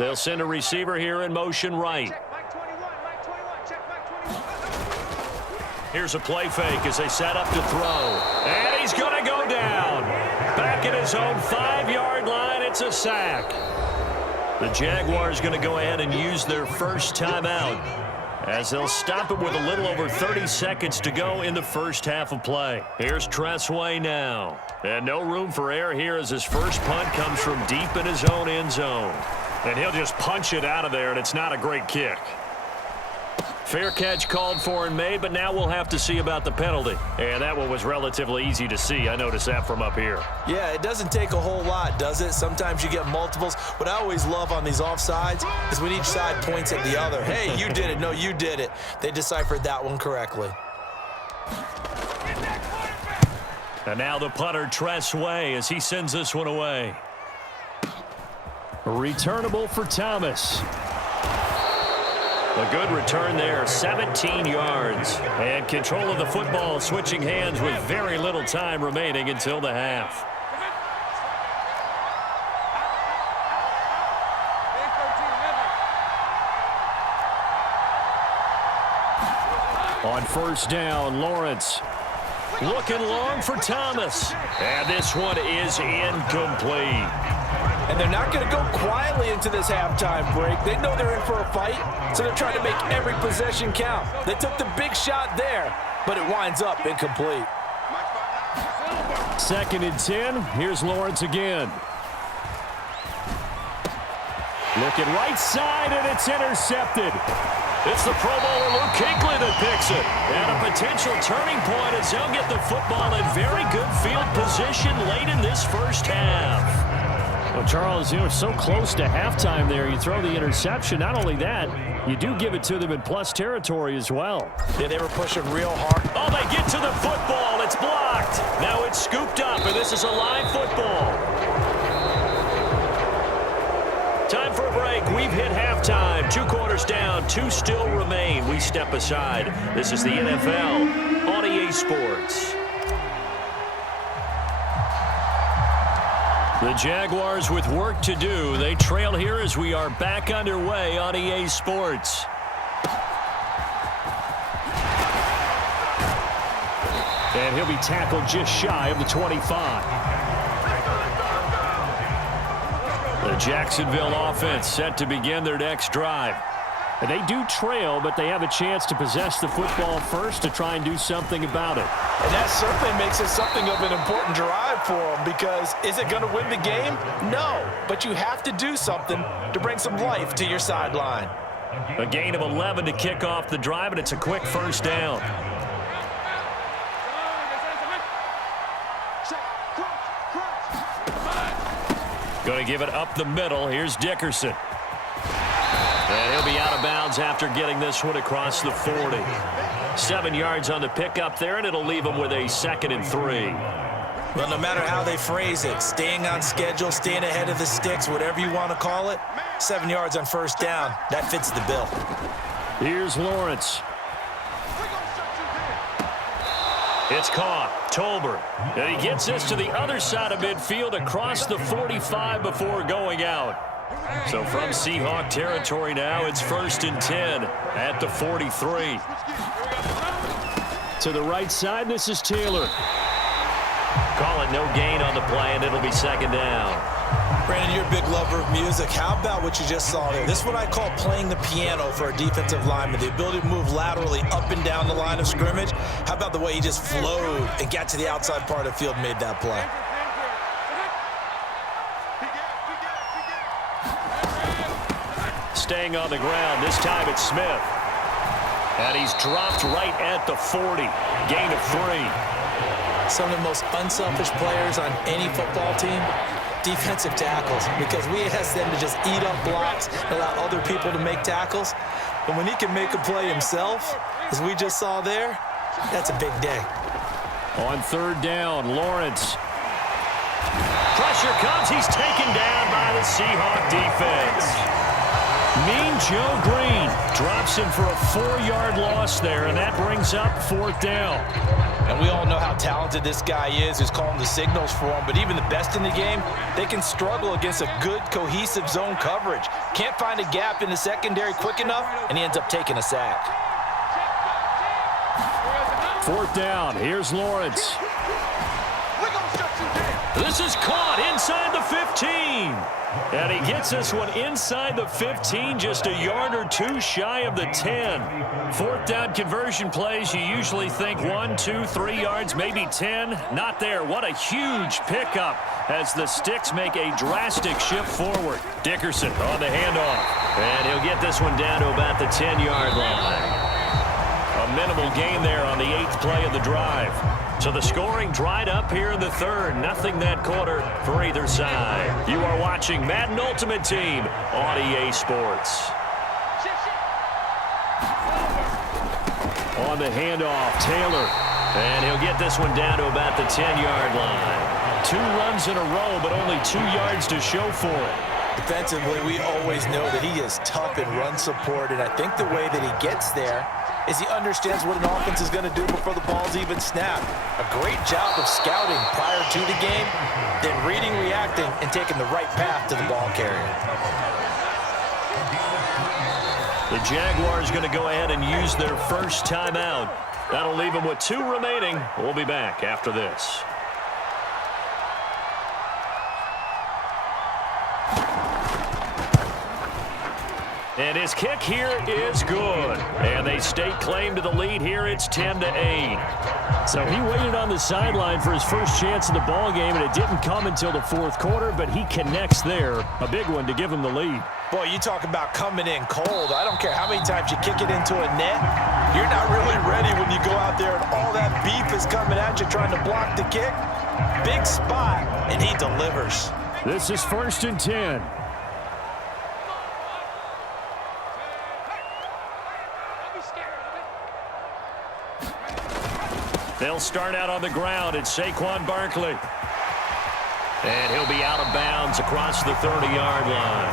They'll send a receiver here in motion right. Here's a play fake as they set up to throw. And he's going to go down. Back at his own 5-yard line, it's a sack. The Jaguars going to go ahead and use their first timeout as they'll stop it with a little over 30 seconds to go in the first half of play. Here's Tressway now. And no room for error here as his first punt comes from deep in his own end zone. And he'll just punch it out of there, and it's not a great kick. Fair catch called for and made, but now we'll have to see about the penalty. And that one was relatively easy to see. I noticed that from up here. Yeah, it doesn't take a whole lot, does it? Sometimes you get multiples. What I always love on these offsides is when each side points at the other. Hey, you did it. No, you did it. They deciphered that one correctly. And now the punter, Tressway, as he sends this one away. Returnable for Thomas. A good return there, 17 yards. And control of the football, switching hands with very little time remaining until the half. On first down, Lawrence. Looking long for Thomas. And this one is incomplete. And they're not going to go quietly into this halftime break. They know they're in for a fight, so they're trying to make every possession count. They took the big shot there, but it winds up incomplete. 2nd and 10. Here's Lawrence again. Looking right side, and it's intercepted. It's the Pro Bowler Luke Kuechly that picks it. And a potential turning point as they'll get the football in very good field position late in this first half. Well, Charles, you were so close to halftime there. You throw the interception. Not only that, you do give it to them in plus territory as well. Yeah, they were pushing real hard. Oh, they get to the football. It's blocked. Now it's scooped up, and this is a live football. Time for a break. We've hit halftime. 2 quarters down. 2 still remain. We step aside. This is the NFL on EA Sports. The Jaguars with work to do. They trail here as we are back underway on EA Sports. And he'll be tackled just shy of the 25. The Jacksonville offense set to begin their next drive. And they do trail, but they have a chance to possess the football first to try and do something about it. And that certainly makes it something of an important drive for them, because is it going to win the game? No, but you have to do something to bring some life to your sideline. A gain of 11 to kick off the drive, and it's a quick first down. Going to give it up the middle. Here's Dickerson. And he'll be out of bounds after getting this one across the 40. 7 yards on the pickup there, and it'll leave him with a 2nd and 3. Well, no matter how they phrase it, staying on schedule, staying ahead of the sticks, whatever you want to call it, 7 yards on first down, that fits the bill. Here's Lawrence. It's caught. Tolbert. And he gets this to the other side of midfield across the 45 before going out. So from Seahawk territory now, it's 1st and 10 at the 43. To the right side, this is Taylor. Call it no gain on the play, and it'll be 2nd down. Brandon, you're a big lover of music. How about what you just saw there? This is what I call playing the piano for a defensive lineman, the ability to move laterally up and down the line of scrimmage. How about the way he just flowed and got to the outside part of the field and made that play? Staying on the ground. This time it's Smith. And he's dropped right at the 40. Gain of 3. Some of the most unselfish players on any football team, defensive tackles, because we ask them to just eat up blocks, allow other people to make tackles. But when he can make a play himself, as we just saw there, that's a big day. On 3rd down, Lawrence. Pressure comes. He's taken down by the Seahawk defense. Mean Joe Green drops him for a 4-yard loss there, and that brings up 4th down. And we all know how talented this guy is who's calling the signals for him. But even the best in the game, they can struggle against a good, cohesive zone coverage. Can't find a gap in the secondary quick enough, and he ends up taking a sack. 4th down. Here's Lawrence. This is caught inside the 15. And he gets this one inside the 15, just a yard or two shy of the 10. 4th down conversion plays, you usually think 1, 2, 3 yards, maybe 10. Not there. What a huge pickup as the Sticks make a drastic shift forward. Dickerson on the handoff. And he'll get this one down to about the 10-yard line. A minimal gain there on the 8th play of the drive. So the scoring dried up here in the 3rd. Nothing that quarter for either side. You are watching Madden Ultimate Team on EA Sports. On the handoff, Taylor. And he'll get this one down to about the 10-yard line. 2 runs in a row, but only 2 yards to show for it. Defensively, we always know that he is tough in run support, and I think the way that he gets there is he understands what an offense is going to do before the ball's even snapped. A great job of scouting prior to the game, then reading, reacting, and taking the right path to the ball carrier. The Jaguars going to go ahead and use their first timeout. That'll leave them with 2 remaining. We'll be back after this. And his kick here is good. And they stake claim to the lead here. It's 10-8. So he waited on the sideline for his first chance in the ball game, and it didn't come until the 4th quarter, but he connects there. A big one to give him the lead. Boy, you talk about coming in cold. I don't care how many times you kick it into a net. You're not really ready when you go out there and all that beef is coming at you trying to block the kick. Big spot, and he delivers. This is 1st and 10. They'll start out on the ground. It's Saquon Barkley. And he'll be out of bounds across the 30-yard line.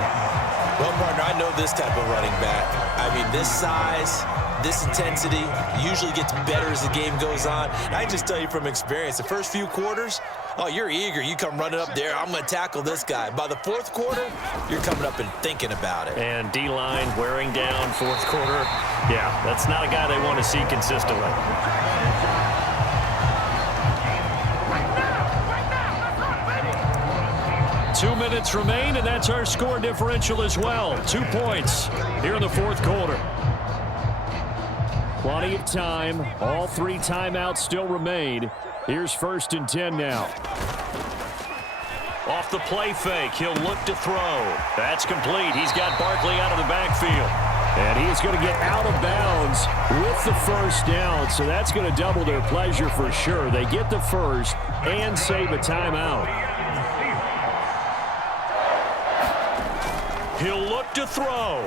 Well, partner, I know this type of running back. I mean, this size, this intensity usually gets better as the game goes on. And I just tell you from experience, the first few quarters, oh, you're eager. You come running up there. I'm going to tackle this guy. By the 4th quarter, you're coming up and thinking about it. And D-line wearing down 4th quarter. Yeah, that's not a guy they want to see consistently. Two minutes remain, and that's our score differential as well. 2 points here in the 4th quarter. Plenty of time. All 3 timeouts still remain. Here's 1st and 10 now. Off the play fake, he'll look to throw. That's complete. He's got Barkley out of the backfield. And he is going to get out of bounds with the 1st down, so that's going to double their pleasure for sure. They get the 1st and save a timeout. He'll look to throw.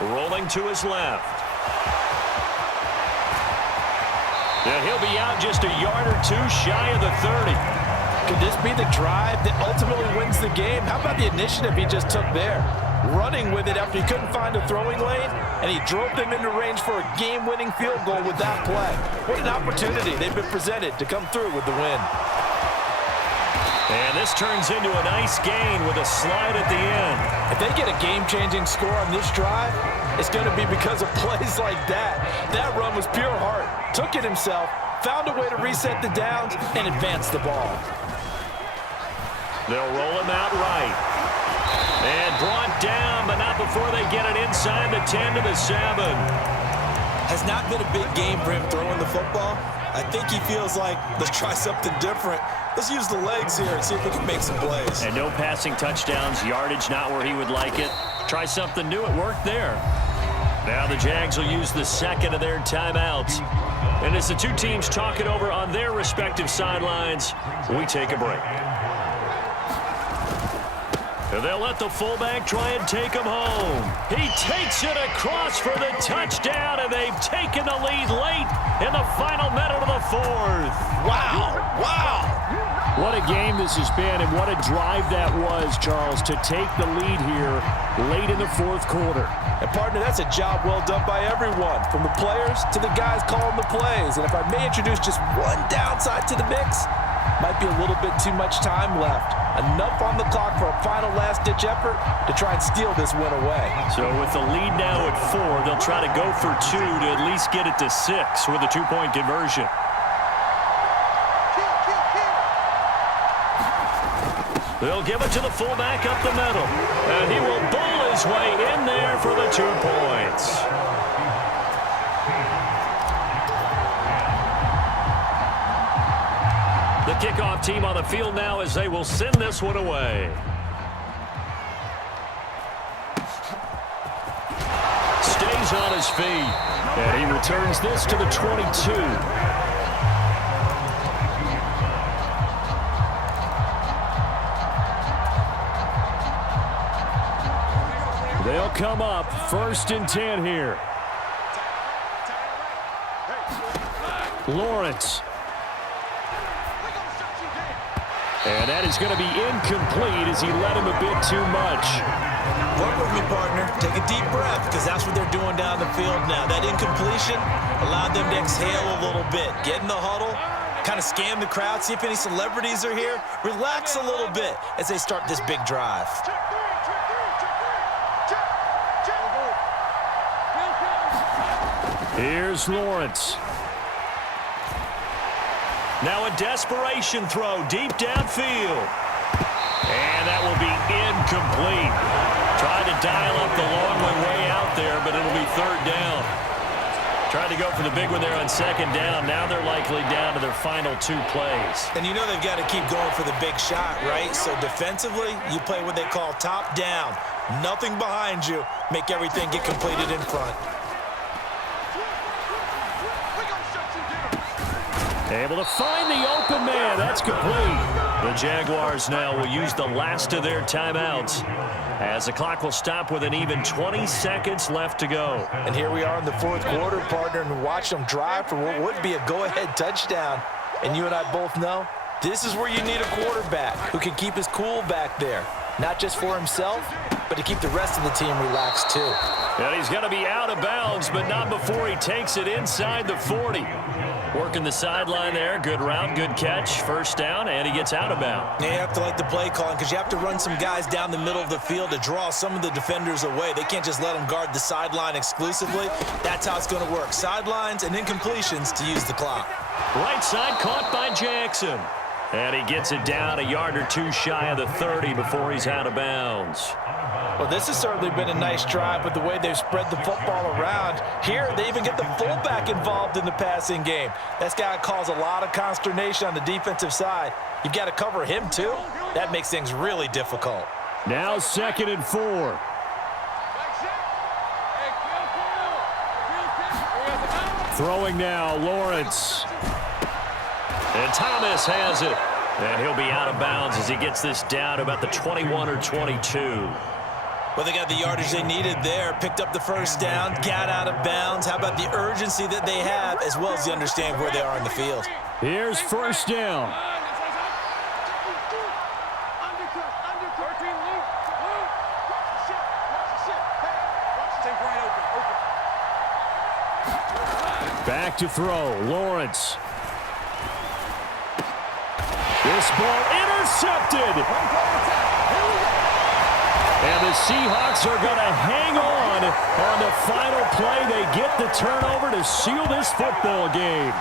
Rolling to his left. And he'll be out just a yard or 2 shy of the 30. Could this be the drive that ultimately wins the game? How about the initiative he just took there? Running with it after he couldn't find a throwing lane, and he drove them into range for a game-winning field goal with that play. What an opportunity they've been presented to come through with the win. And this turns into a nice gain with a slide at the end. If they get a game-changing score on this drive, it's going to be because of plays like that. That run was pure heart. Took it himself, found a way to reset the downs, and advance the ball. They'll roll him out right. And brought down, but not before they get it inside the 10 to the 7. Has not been a big game for him throwing the football. I think he feels like, let's try something different. Let's use the legs here and see if we can make some plays. And no passing touchdowns, yardage not where he would like it. Try something new, it worked there. Now the Jags will use the 2nd of their timeouts. And as the 2 teams talk it over on their respective sidelines, we take a break. And they'll let the fullback try and take him home. He takes it across for the touchdown, and they've taken the lead late in the final minute of the 4th. Wow, wow. What a game this has been, and what a drive that was, Charles, to take the lead here late in the fourth quarter. And, partner, that's a job well done by everyone, from the players to the guys calling the plays. And if I may introduce just one downside to the mix, might be a little bit too much time left. Enough on the clock for a final last-ditch effort to try and steal this win away. So with the lead now at 4, they'll try to go for 2 to at least get it to 6 with a 2-point conversion. They'll give it to the fullback up the middle. And he will bull his way in there for the 2 points. The kickoff team on the field now as they will send this one away. Stays on his feet. And he returns this to the 22. They'll come up 1st and 10 here. Lawrence. And that is going to be incomplete as he led him a bit too much. Work with me, partner. Take a deep breath, because that's what they're doing down the field now. That incompletion allowed them to exhale a little bit. Get in the huddle, kind of scan the crowd, see if any celebrities are here. Relax a little bit as they start this big drive. Here's Lawrence. Now a desperation throw deep downfield. And that will be incomplete. Trying to dial up the long one way out there, but it'll be 3rd down. Trying to go for the big one there on 2nd down. Now they're likely down to their final 2 plays. And you know they've got to keep going for the big shot, right? So defensively, you play what they call top down. Nothing behind you. Make everything get completed in front. Able to find the open man. That's complete. The Jaguars now will use the last of their timeouts as the clock will stop with an even 20 seconds left to go. And here we are in the 4th quarter, partner, and watch them drive for what would be a go-ahead touchdown. And you and I both know this is where you need a quarterback who can keep his cool back there. Not just for himself, but to keep the rest of the team relaxed too. And he's going to be out of bounds, but not before he takes it inside the 40. Working the sideline there. Good route, good catch. 1st down, and he gets out of bounds. You have to like the play calling because you have to run some guys down the middle of the field to draw some of the defenders away. They can't just let them guard the sideline exclusively. That's how it's going to work. Sidelines and incompletions to use the clock. Right side caught by Jackson. And he gets it down a yard or 2 shy of the 30 before he's out of bounds. Well, this has certainly been a nice drive with the way they've spread the football around. Here, they even get the fullback involved in the passing game. That's got to cause a lot of consternation on the defensive side. You've got to cover him, too. That makes things really difficult. Now 2nd and 4. Throwing now, Lawrence. And Thomas has it. And he'll be out of bounds as he gets this down to about the 21 or 22. Well, they got the yardage they needed there. Picked up the 1st down, got out of bounds. How about the urgency that they have, as well as the understanding where they are in the field? Here's 1st down. Back to throw, Lawrence. This ball intercepted. And the Seahawks are going to hang on the final play. They get the turnover to seal this football game.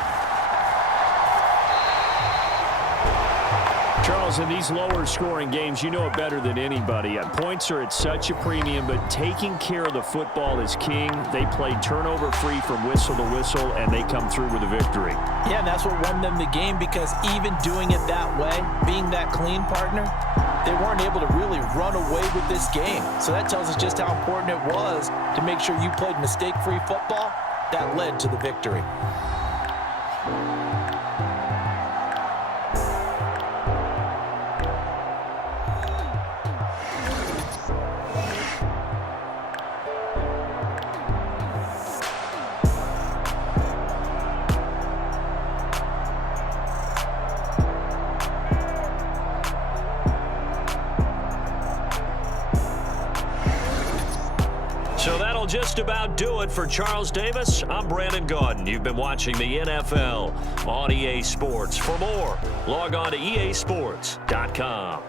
Charles, in these lower scoring games, you know it better than anybody. Points are at such a premium, but taking care of the football is king. They played turnover free from whistle to whistle, and they come through with a victory. Yeah, and that's what won them the game, because even doing it that way, being that clean, partner, they weren't able to really run away with this game. So that tells us just how important it was to make sure you played mistake-free football. That led to the victory. That'll just about do it for Charles Davis. I'm Brandon Gaudin. You've been watching the NFL on EA Sports. For more, log on to easports.com.